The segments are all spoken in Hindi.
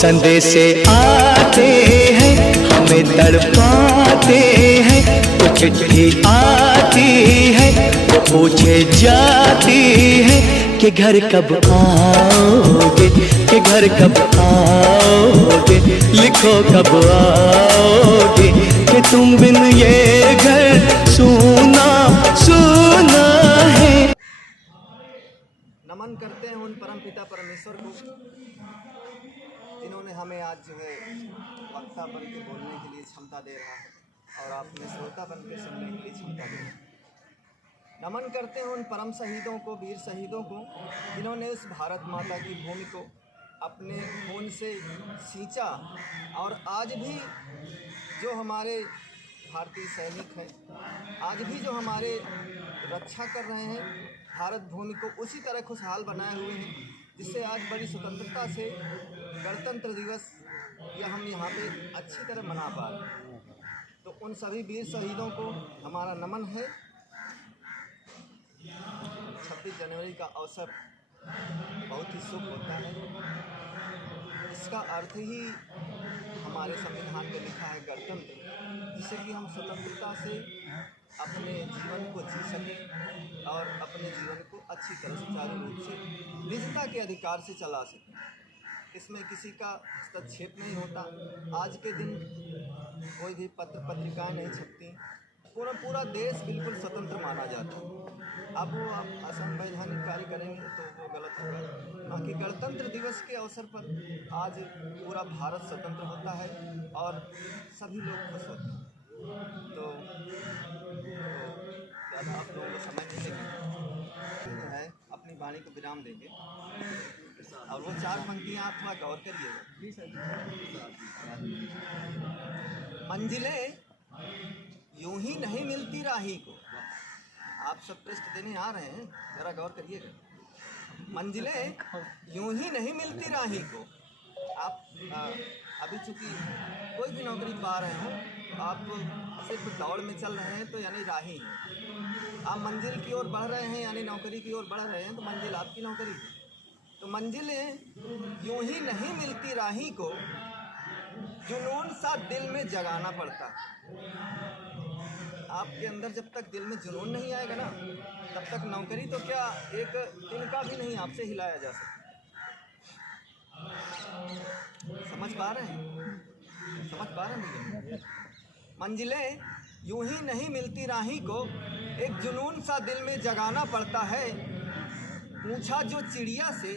संदेशे आते हैं हमें तड़पाते हैं, तो चिट्ठी आती है तो पूछे जाती है कि घर कब आओगे, कि घर कब आओगे, लिखो कब आओगे, कि तुम बिन ये घर सूना सूना है। नमन करते हैं उन परमपिता परमेश्वर को जिन्होंने हमें आज जो है वक्ता बन के बोलने के लिए क्षमता दे रहा है और आपने श्रोता बन के सुनने के लिए क्षमता दे रहा है। नमन करते हैं उन परम शहीदों को, वीर शहीदों को जिन्होंने इस भारत माता की भूमि को अपने खून से सींचा और आज भी जो हमारे भारतीय सैनिक हैं, आज भी जो हमारे रक्षा कर रहे हैं भारत भूमि को उसी तरह खुशहाल बनाए हुए हैं, जिससे आज बड़ी स्वतंत्रता से गणतंत्र दिवस या हम यहाँ पे अच्छी तरह मना पा रहे हैं। तो उन सभी वीर शहीदों को हमारा नमन है। 26 जनवरी का अवसर बहुत ही शुभ होता है। इसका अर्थ ही हमारे संविधान में लिखा है गणतंत्र, जिससे कि हम स्वतंत्रता से अपने जीवन को जी सकें और अपने जीवन को अच्छी तरह सुचारू रूप से निजता के अधिकार से चला सकें। इसमें किसी का हस्तक्षेप नहीं होता। आज के दिन कोई भी पत्र पत्रिकाएं नहीं छपती, पूरा देश बिल्कुल स्वतंत्र माना जाता है। अब वो आप असंवैधानिक कार्य करेंगे तो वो गलत होगा। बाकी गणतंत्र दिवस के अवसर पर आज पूरा भारत स्वतंत्र होता है और सभी लोग खुश होते हैं। तो ज़्यादा आप लोगों को समय नहीं लेंगे, जो है अपनी वाणी को विराम देंगे और वो 4 पंक्तियाँ आप थोड़ा गौर करिएगा। मंजिलें यूं ही नहीं मिलती राही को। आप सब पृष्ठ देने आ रहे हैं, ज़रा गौर करिएगा। मंजिलें यूं ही नहीं मिलती राही को। आप अभी चूँकि कोई भी नौकरी पा रहे हो, आप सिर्फ दौड़ में चल रहे हैं तो यानी राही हैं। आप मंजिल की ओर बढ़ रहे हैं यानी नौकरी की ओर बढ़ रहे हैं तो मंजिल आपकी नौकरी है। तो मंजिलें यूं ही नहीं मिलती राही को, जुनून सा दिल में जगाना पड़ता है। आपके अंदर जब तक दिल में जुनून नहीं आएगा ना, तब तक नौकरी तो क्या एक तिनका भी नहीं आपसे हिलाया जा सकता। समझ पा रहे हैं? समझ पा रहे हैं? मंजिलें यूं ही नहीं मिलती राही को, एक जुनून सा दिल में जगाना पड़ता है। पूछा जो चिड़िया से,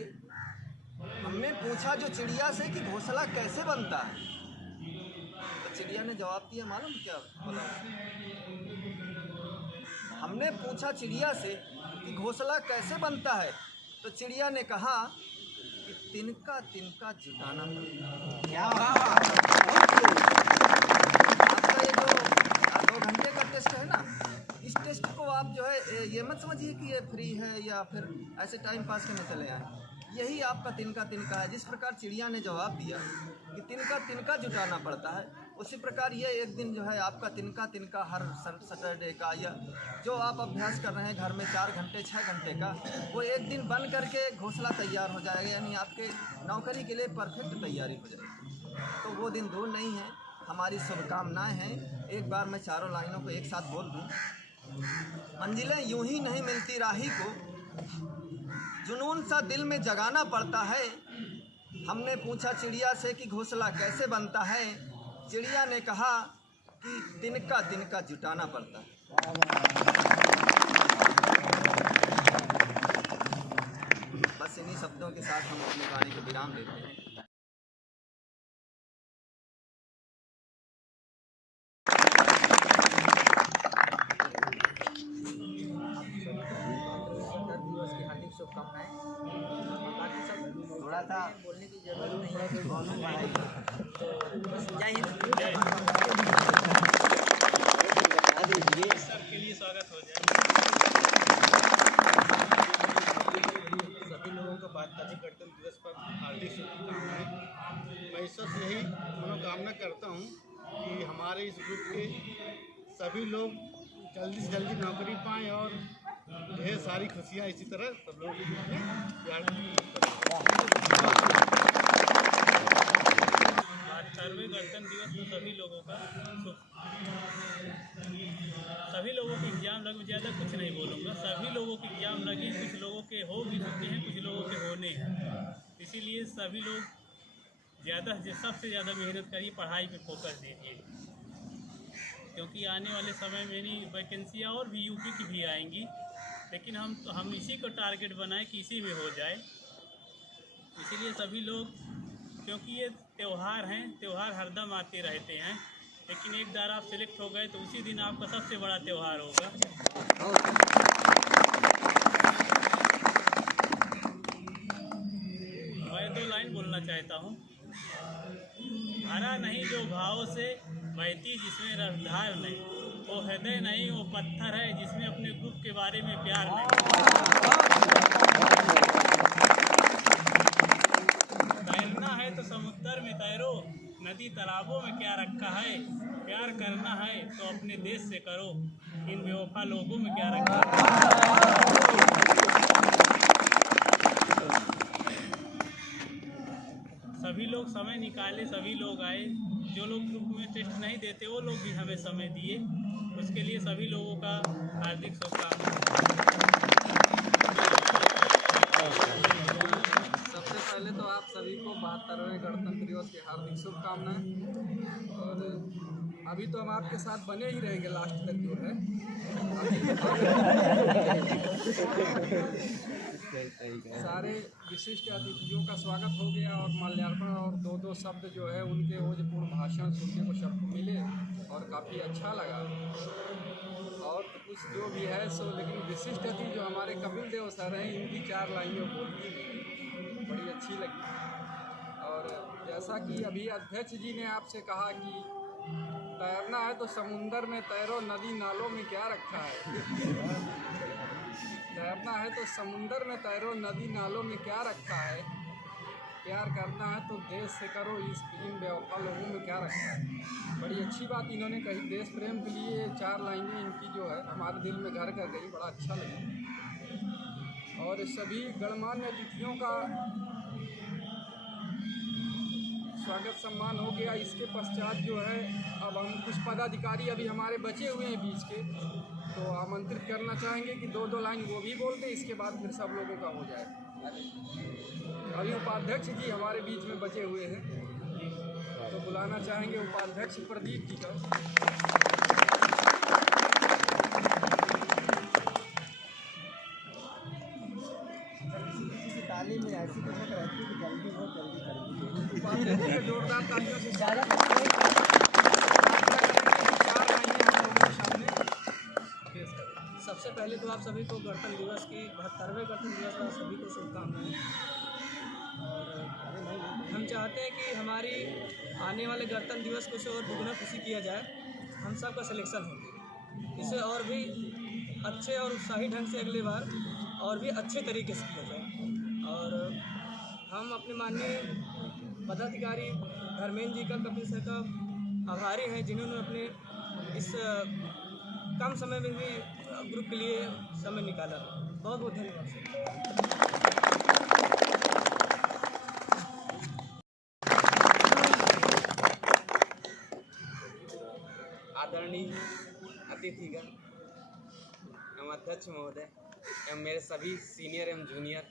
हमने पूछा जो चिड़िया से कि घोंसला कैसे बनता है, तो चिड़िया ने जवाब दिया, मालूम क्या बोला? हमने पूछा चिड़िया से कि घोंसला कैसे बनता है, तो चिड़िया ने कहा कि तिनका तिनका जुटाना पड़ता है। क्या आपका ये जो 2 घंटे का टेस्ट है ना, इस टेस्ट को आप जो है ये मत समझिए कि ये फ्री है या फिर ऐसे टाइम पास करने चले आए। यही आपका तिनका तिनका है। जिस प्रकार चिड़िया ने जवाब दिया कि तिनका तिनका जुटाना पड़ता है, उसी प्रकार ये एक दिन जो है आपका तिनका तिनका हर सैटरडे का या जो आप अभ्यास कर रहे हैं घर में 4 घंटे 6 घंटे का, वो एक दिन बन करके घोंसला तैयार हो जाएगा, यानी आपके नौकरी के लिए परफेक्ट तैयारी हो जाएगी। तो वो दिन दूर नहीं है। हमारी शुभकामनाएँ हैं। एक बार मैं चारों लाइनों को एक साथ बोल दूँ। मंजिलें यूं ही नहीं मिलती राही को, जुनून सा दिल में जगाना पड़ता है। हमने पूछा चिड़िया से कि घोंसला कैसे बनता है, चिड़िया ने कहा कि तिनका तिनका जुटाना पड़ता है। बस इन्हीं शब्दों के साथ हम अपनी वाणी को विराम देते हैं। शुभकामनाएं। थोड़ा सा बोलने की जरूरत नहीं है, जय हिंद। सर के लिए स्वागत हो जाए। सभी लोगों को भारतीय गणतंत्र दिवस पर हार्दिक शुभकामनाएं। मैं ईश्वर से यही मनोकामना करता हूं कि हमारे इस ग्रुप के सभी लोग जल्दी से जल्दी नौकरी पाएं और ढेर सारी खुशियाँ इसी तरह सब लोग प्यार 72वें गणतंत्र दिवस में सभी लोगों का सभी लोगों के एग्ज़ाम लगे, ज़्यादा कुछ नहीं बोलूँगा, सभी लोगों के एग्ज़ाम लगे, कुछ लोगों के हो भी चुके हैं, कुछ लोगों के होने हैं। इसीलिए सभी लोग सबसे ज़्यादा मेहनत करिए, पढ़ाई पे फोकस दीजिए, क्योंकि आने वाले समय में नहीं वैकेंसियाँ और भी यूपी की भी आएंगी, लेकिन हम इसी को टारगेट बनाएं कि इसी में हो जाए। इसीलिए सभी लोग, क्योंकि ये त्यौहार हैं, त्यौहार हरदम आते रहते हैं, लेकिन एक बार आप सिलेक्ट हो गए तो उसी दिन आपका सबसे बड़ा त्यौहार होगा। मैं 2 लाइन बोलना चाहता हूँ। भरा नहीं जो भाव से बहती जिसमें रफ्तार नहीं, वो हृदय नहीं, वो पत्थर है जिसमें अपने ग्रुप के बारे में प्यार नहीं। तैरना है तो समुद्र में तैरो, नदी तालाबों में क्या रखा है। प्यार करना है तो अपने देश से करो, इन बेवफा लोगों में क्या रखा है। सभी लोग समय निकाले, सभी लोग आए, जो लोग ग्रुप में टेस्ट नहीं देते वो लोग भी हमें समय दिए, उसके लिए सभी लोगों का हार्दिक शुभकामनाएं। सबसे पहले तो आप सभी को 72वें गणतंत्र दिवस की हार्दिक शुभकामनाएं। और अभी तो हम आपके साथ बने ही रहेंगे लास्ट तक जो है। सारे विशिष्ट अतिथियों का स्वागत हो गया और माल्यार्पण और 2-2 शब्द जो है उनके ओजपूर्ण भाषण सुनने को सबको मिले और काफ़ी अच्छा लगा। और कुछ जो भी है सो, लेकिन विशिष्ट अतिथि जो हमारे कपिल देव सर हैं, इनकी 4 लाइनें बोलती बड़ी अच्छी लगी। और जैसा कि अभी अध्यक्ष जी ने आपसे कहा कि तैरना है तो समुंदर में तैरो, नदी नालों में क्या रखा है। तैरना है तो समुंदर में तैरो, नदी नालों में क्या रखा है। प्यार करना है तो देश से करो, इन बेवफा लोगों में क्या रखा है। बड़ी अच्छी बात इन्होंने कही। देश प्रेम के लिए 4 लाइनें इनकी जो है हमारे दिल में घर कर गई, बड़ा अच्छा लगा। और सभी गणमान्य अतिथियों का स्वागत सम्मान हो गया। इसके पश्चात जो है अब हम कुछ पदाधिकारी अभी हमारे बचे हुए हैं बीच के, तो आमंत्रित करना चाहेंगे कि 2-2 लाइन वो भी बोल दें, इसके बाद फिर सब लोगों का हो जाए। अभी उपाध्यक्ष जी हमारे बीच में बचे हुए हैं, तो बुलाना चाहेंगे उपाध्यक्ष प्रदीप जी का। ताली में ऐसी दशक रहती है कि जल्दी बहुत जल्दी कर उपाध्यक्ष के जोरदार तालियों से सबसे पहले तो आप सभी को गणतंत्र दिवस की 72वें गणतंत्र दिवस का सभी को शुभकामनाएं। और हम चाहते हैं कि हमारी आने वाले गणतंत्र दिवस को और दुगना खुशी किया जाए। हम सब का सिलेक्शन हो, इसे और भी अच्छे और उत्साही ढंग से अगले बार और भी अच्छे तरीके से किया जाए। और हम अपने माननीय पदाधिकारी धर्मेंद्र जी का, कपिल सर का आभारी हैं, जिन्होंने अपने इस कम समय में भी ग्रुप के लिए समय निकाला। बहुत बहुत धन्यवाद सर। आदरणीय अतिथिगण एवं अध्यक्ष महोदय एवं मेरे सभी सीनियर एवं जूनियर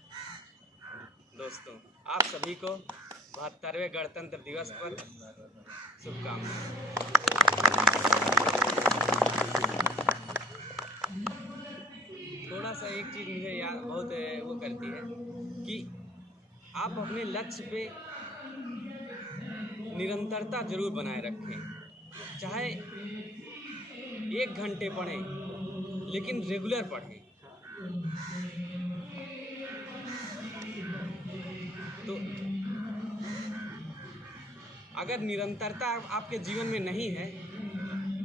दोस्तों, आप सभी को 72वें गणतंत्र दिवस पर शुभकामनाएं। थोड़ा सा एक चीज़ मुझे याद बहुत वो करती है कि आप अपने लक्ष्य पे निरंतरता जरूर बनाए रखें। चाहे 1 घंटे पढ़ें, लेकिन रेगुलर पढ़ें। तो अगर निरंतरता आपके जीवन में नहीं है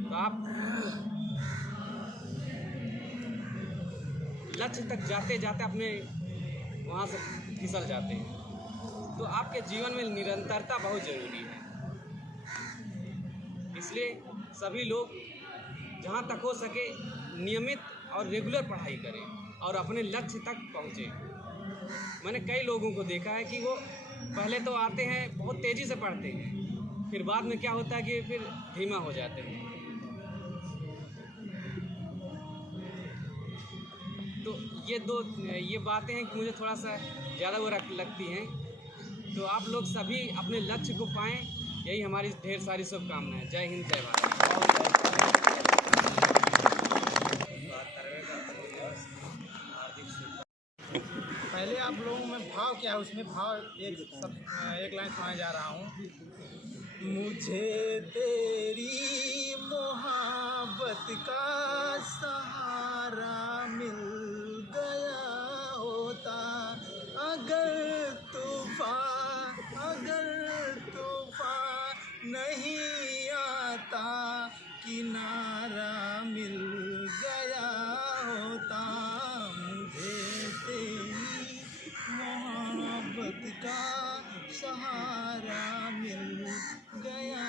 तो आप लक्ष्य तक जाते जाते अपने वहाँ से फिसल जाते हैं। तो आपके जीवन में निरंतरता बहुत ज़रूरी है। इसलिए सभी लोग जहाँ तक हो सके नियमित और रेगुलर पढ़ाई करें और अपने लक्ष्य तक पहुँचें। मैंने कई लोगों को देखा है कि वो पहले तो आते हैं, बहुत तेज़ी से पढ़ते हैं, फिर बाद में क्या होता है कि फिर धीमा हो जाते हैं। तो ये बातें हैं कि मुझे थोड़ा सा ज़्यादा वो लगती हैं। तो आप लोग सभी अपने लक्ष्य को पाएं, यही हमारी ढेर सारी शुभकामनाएं। जय हिंद, जय भारत। पहले आप लोगों में भाव क्या है, उसमें भाव एक लाइन सुनाया जा रहा हूँ। मुझे तेरी मोहब्बत का सहारा मिल गया होता, अगर तूफान नहीं आता, किनारा मिल गया होता। मुझे तेरी मोहब्बत का सहारा मिल गया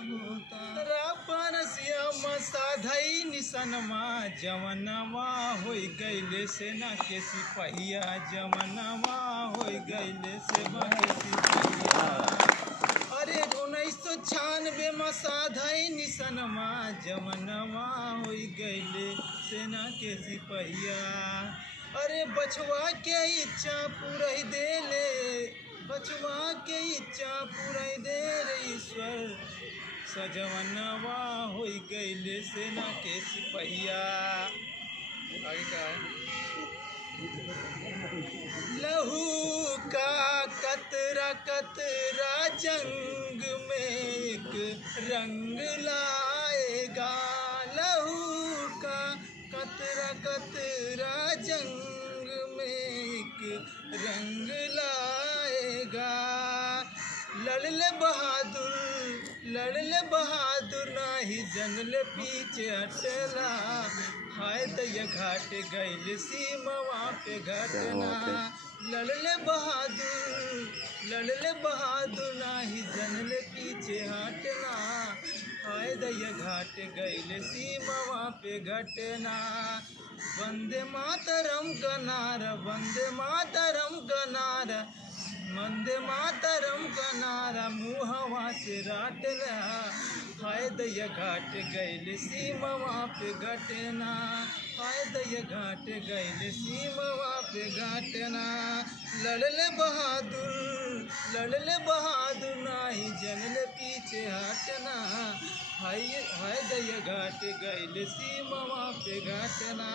होता। रपनसिया मसाधई निसनमा जवनवा होई गईले सेना के सिपहिया, जवनवा होई गईले सेना के सिपहिया। अरे 1996 मसाधई निसनमा जवनवा होई गईले सेना के सिपहिया। अरे बछवा के इच्छा पूरई देले, बछवा के इच्छा पूरई दे रे ईश्वर, सजवनवा होई गईले सेना के सिपहिया। आगे क्या है? लहू का कतरा कतरा जंग में एक रंग लाएगा, लहू का कतरा कतरा जंग में एक रंग लाएगा। लड़ले बहादुर नाही जनले पीछे हटला, हाय दया घाट गईल सीमवा पे घटना। लड़ले बहादुर नाही जनले पीछे हटना, हाय दया घाट गईल सीमवा पे घटना। वंदे मातरम का नारा, वंदे मातरम का नारा, वंदे मातरम का नारा मुहवा से राटला, हाय दया घाट गईल सीमवा पे घटना, हाय दया घाट गईल सीमवा पे घटना। लड़ले बहादुर नाही जनले पीछे हटना, हाय दया घाट गईल सीमवा पे घटना।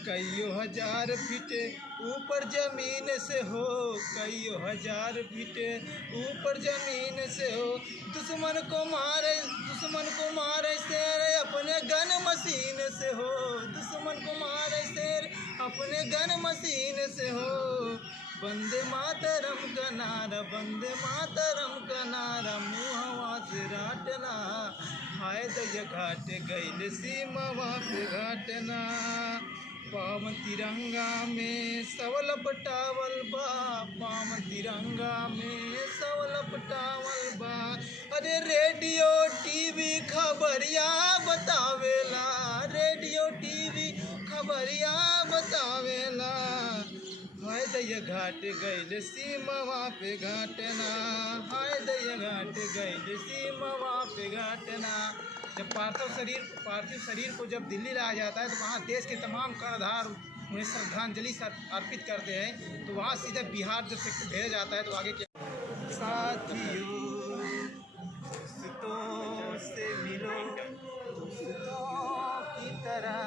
कईयों हजार फीट ऊपर जमीन से हो, कईयों हजार फीट ऊपर जमीन से हो, दुश्मन को मारे शेर अपने गन मशीन से हो, दुश्मन को मारे शेर अपने गन मशीन से हो। वंदे मातरम का नारा, वंदे मातरम का नारा मुहवा से राटना, हाय दया घाट गईल सीमवा पे घटना। पावन तिरंगा में सवल पटावल बा, पावन तिरंगा में सवल पटावल बा। अरे रेडियो टीवी खबरिया बतावेला, रेडियो टीवी खबरिया बतावेला, हाय दया घाट गईल सीमवा पे घटना, हाय दया घाट गईल सीमवा पे घटना। जब पार्थिव शरीर को जब दिल्ली लाया जाता है तो वहाँ देश के तमाम कर्णधार उन्हें श्रद्धांजलि अर्पित करते हैं, तो वहाँ सीधे बिहार जब से भेजा जाता है तो आगे क्या। साथियों दोस्तों से मिलो, दोस्तों की तरह,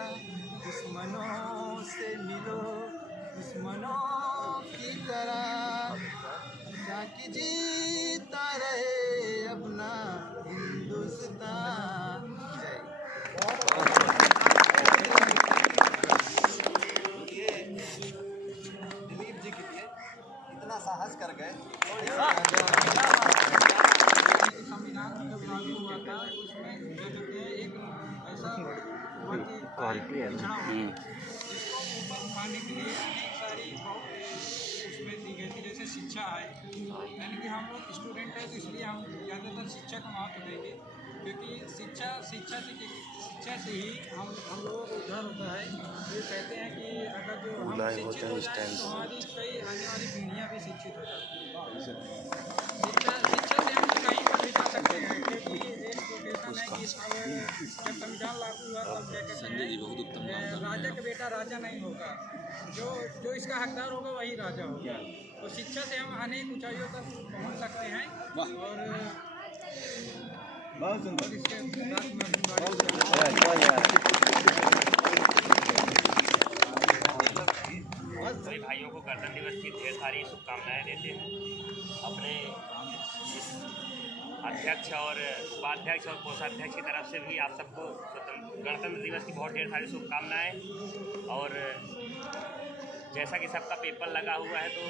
दुश्मनों से मिलो, दुश्मनों की तरह, ताकि जीता रहे अपना हिंदुस्तान। दिलीप जी के लिए इतना साहस कर गए। संविधान जब लागू हुआ था उसमें एक ऐसा पिछड़ा जिसको ऊपर उठाने के लिए अनेक सारी उसमें दी गई थी, जैसे शिक्षा है, यानी कि हम लोग स्टूडेंट हैं तो इसलिए हम ज़्यादातर शिक्षा का महत्व देंगे। क्योंकि शिक्षा से ही हम लोगों को उद्धार होता है। तो ये कहते हैं कि अगर जो हम शिक्षित हो जाए तो हमारी कई आने वाली पीढ़ियाँ भी शिक्षित हो जाती हैं। शिक्षा से हम कहीं पर भी जा सकते हैं, क्योंकि एक कोटेशन है कि जब संविधान लागू हुआ तब क्या कहते हैं, राजा का बेटा राजा नहीं होगा, जो इसका हकदार होगा वही राजा होगा। तो शिक्षा से हम अनेक ऊंचाइयों तक पहुंच सकते हैं। और बहुत सुंदर इसके सभी भाइयों को गणतंत्र दिवस की ढेर सारी शुभकामनाएं देते हैं। अपने इस अध्यक्ष और उपाध्यक्ष और कोषाध्यक्ष की तरफ से भी आप सबको गणतंत्र दिवस की बहुत ढेर सारी शुभकामनाएं। और जैसा कि सबका पेपर लगा हुआ है तो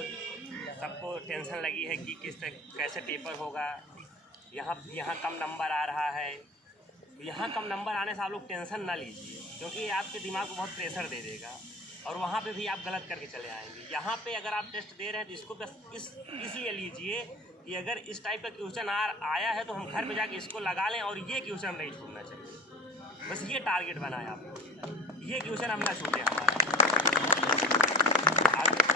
सबको टेंशन लगी है कि कैसे पेपर होगा, यहाँ कम नंबर आ रहा है। यहाँ कम नंबर आने से आप लोग टेंशन ना लीजिए, क्योंकि आपके दिमाग को बहुत प्रेशर दे देगा और वहाँ पे भी आप गलत करके चले आएंगे। यहाँ पे अगर आप टेस्ट दे रहे हैं तो इसको बस इसलिए लीजिए कि अगर इस टाइप का क्वेश्चन आया है तो हम घर पे जाके इसको लगा लें और ये क्वेश्चन नहीं छूटना चाहिए। बस ये टारगेट बनाए आप, ये क्वेश्चन हम ना छूटे हमारा।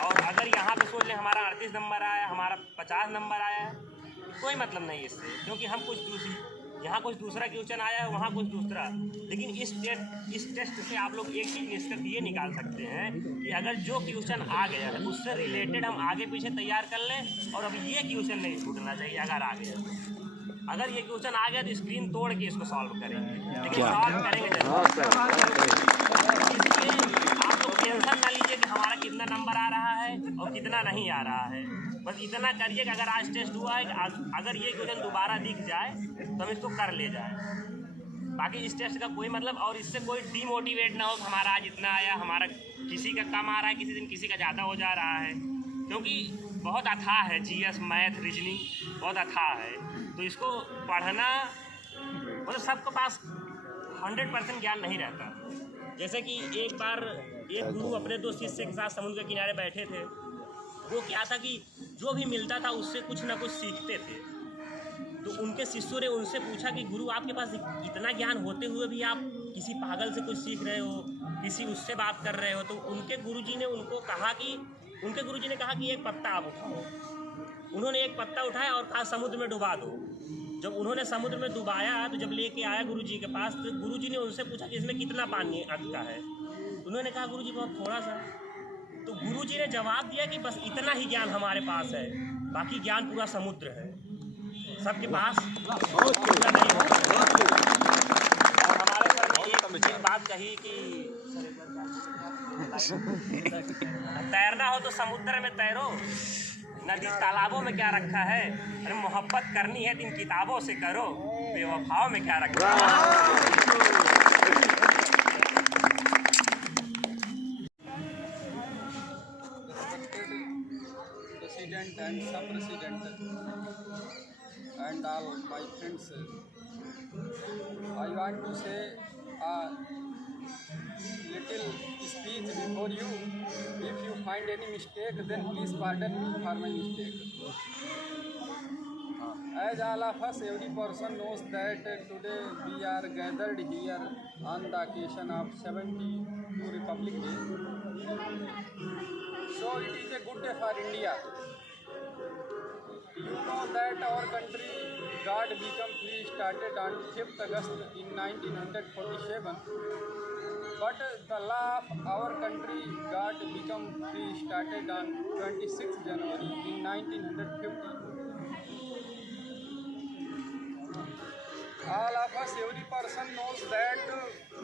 और अगर यहाँ पे सोच लें हमारा 38 नंबर आया, हमारा 50 नंबर आया, कोई मतलब नहीं इससे, क्योंकि हम यहाँ कुछ दूसरा क्वेश्चन आया है, वहाँ कुछ दूसरा। लेकिन इस टेस्ट से आप लोग एक चीज़ निष्कर्ष ये निकाल सकते हैं कि अगर जो क्वेश्चन आ गया है उससे रिलेटेड हम आगे पीछे तैयार कर लें और अब ये क्वेश्चन नहीं छूटना चाहिए। अगर आ गया अगर ये क्वेश्चन आ गया तो स्क्रीन तोड़ के इसको सॉल्व करेंगे, लेकिन सॉल्व करेंगे इसलिए आप लोग टेंशन ना लीजिए कि हमारा कितना नंबर आ रहा है और कितना नहीं आ रहा है। बस इतना करिए कि अगर आज टेस्ट हुआ है, अगर ये क्वेश्चन दोबारा दिख जाए तो हम इसको कर ले जाए। बाकी इस टेस्ट का कोई मतलब और इससे कोई डीमोटिवेट ना हो कि हमारा आज इतना आया, हमारा किसी का कम आ रहा है, किसी दिन किसी का ज़्यादा हो जा रहा है, क्योंकि बहुत अथाह है GS, मैथ, रीजनिंग बहुत अथाह है। तो इसको पढ़ना मतलब सबके पास 100% ज्ञान नहीं रहता। जैसे कि एक बार एक गुरु अपने दो शिष्य के साथ समुद्र के किनारे बैठे थे। वो क्या था कि जो भी मिलता था उससे कुछ ना कुछ सीखते थे। तो उनके शिष्यों ने उनसे पूछा कि गुरु आपके पास इतना ज्ञान होते हुए भी आप किसी पागल से कुछ सीख रहे हो, किसी उससे बात कर रहे हो। तो उनके गुरुजी ने कहा कि एक पत्ता आप उठाओ। उन्होंने एक पत्ता उठाया और कहा समुद्र में डुबा दो। जब उन्होंने समुद्र में डुबाया तो जब लेके आया गुरुजी के पास तो गुरुजी ने उनसे पूछा कि इसमें कितना पानी अटका है। उन्होंने कहा गुरुजी बहुत थोड़ा सा। तो गुरुजी ने जवाब दिया कि बस इतना ही ज्ञान हमारे पास है, बाकी ज्ञान पूरा समुद्र है, सबके पास पूरा नहीं होता। और हमारे सर ने एक बात कही कि तैरना हो तो समुद्र में तैरो, नदी तालाबों में क्या रखा है। अरे मोहब्बत करनी है तो इन किताबों से करो, बेवफाओं में क्या रखा है। President and sub-president and all my friends, I want to say a little speech before you. If you find any mistake, then please pardon me for my mistake. As all of us, every person knows that today we are gathered here on the occasion of 72 Republic Day. So it is a good day for India. You know that our country got become free started on 5th August in 1947, but the law of our country got become free started on 26th January in 1950. All of us, every person knows that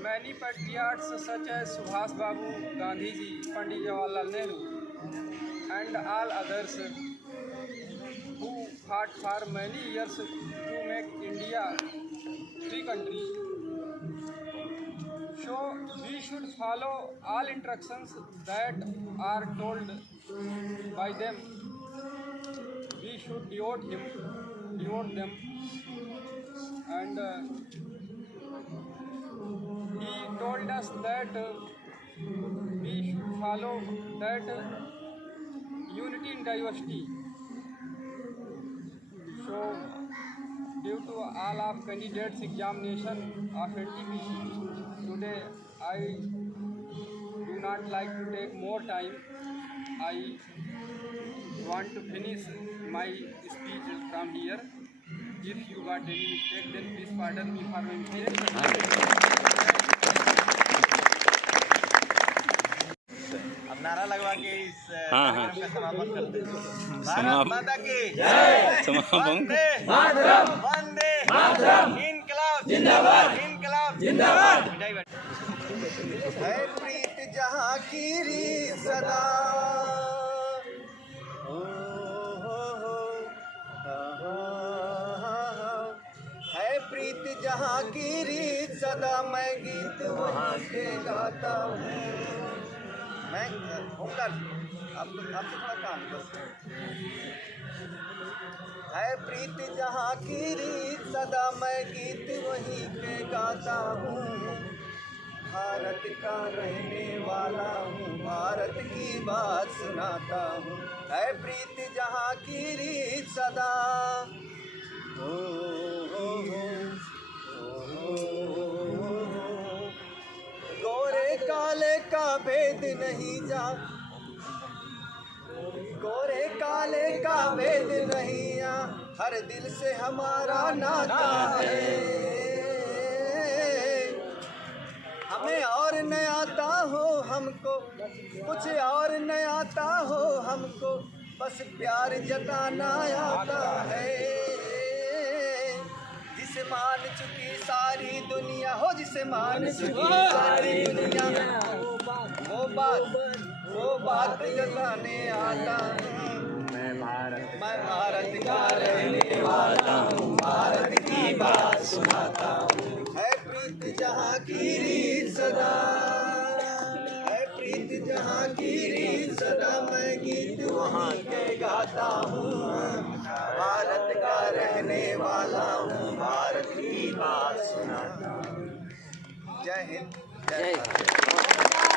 many patriots such as Subhash Babu, Gandhiji, Pandit Jawaharlal Nehru and all others who fought for many years to make India free country. So we should follow all instructions that are told by them. We should devote them, and he told us that we should follow that unity in diversity. So Due to all of candidates examination of NTPC, today I do not like to take more time. I want to finish my speech from here. If you got any mistake, then please pardon me for my mistake. अब नारा लगवा के इस हाँ, कार्यक्रम का समापन करते हैं। भारत समापन। माता की जय। समापन। वंदे मातरम, वंदे मातरम, इनकलाब जिंदाबाद, इनकलाब जिंदाबाद। है प्रीत जहाँ की रीत सदा, है प्रीत जहाँ की रीत सदा, मैं गीत वहाँ के गाता हूँ। मैं ओंकार आपसे थोड़ा काम बस। है प्रीत जहाँ की रीत सदा, मैं गीत वहीं पे गाता हूँ। भारत का रहने वाला हूँ, भारत की बात सुनाता हूँ। है प्रीत जहाँ की रीत सदा, गोरे काले का भेद नहीं जा, गोरे काले का भेद नहीं आ, हर दिल से हमारा नाता है। हमें और न आता हो हमको, कुछ और न आता हो हमको, बस प्यार जताना आता है। जिसे मान चुकी सारी दुनिया हो, जिसे मान चुकी सारी दुनिया, वो बात जताने आता हूँ। मैं भारत का रहने वाला हूँ, भारत की बात सुनाता हूँ। है प्रीत जहाँ की रीत सदा, है प्रीत जहाँ की रीत सदा, मैं गीत वहाँ के गाता हूँ। भारत का रहने वाला हूँ, भारत की बात सुनाता हूँ। जय हिंद, जय भारत।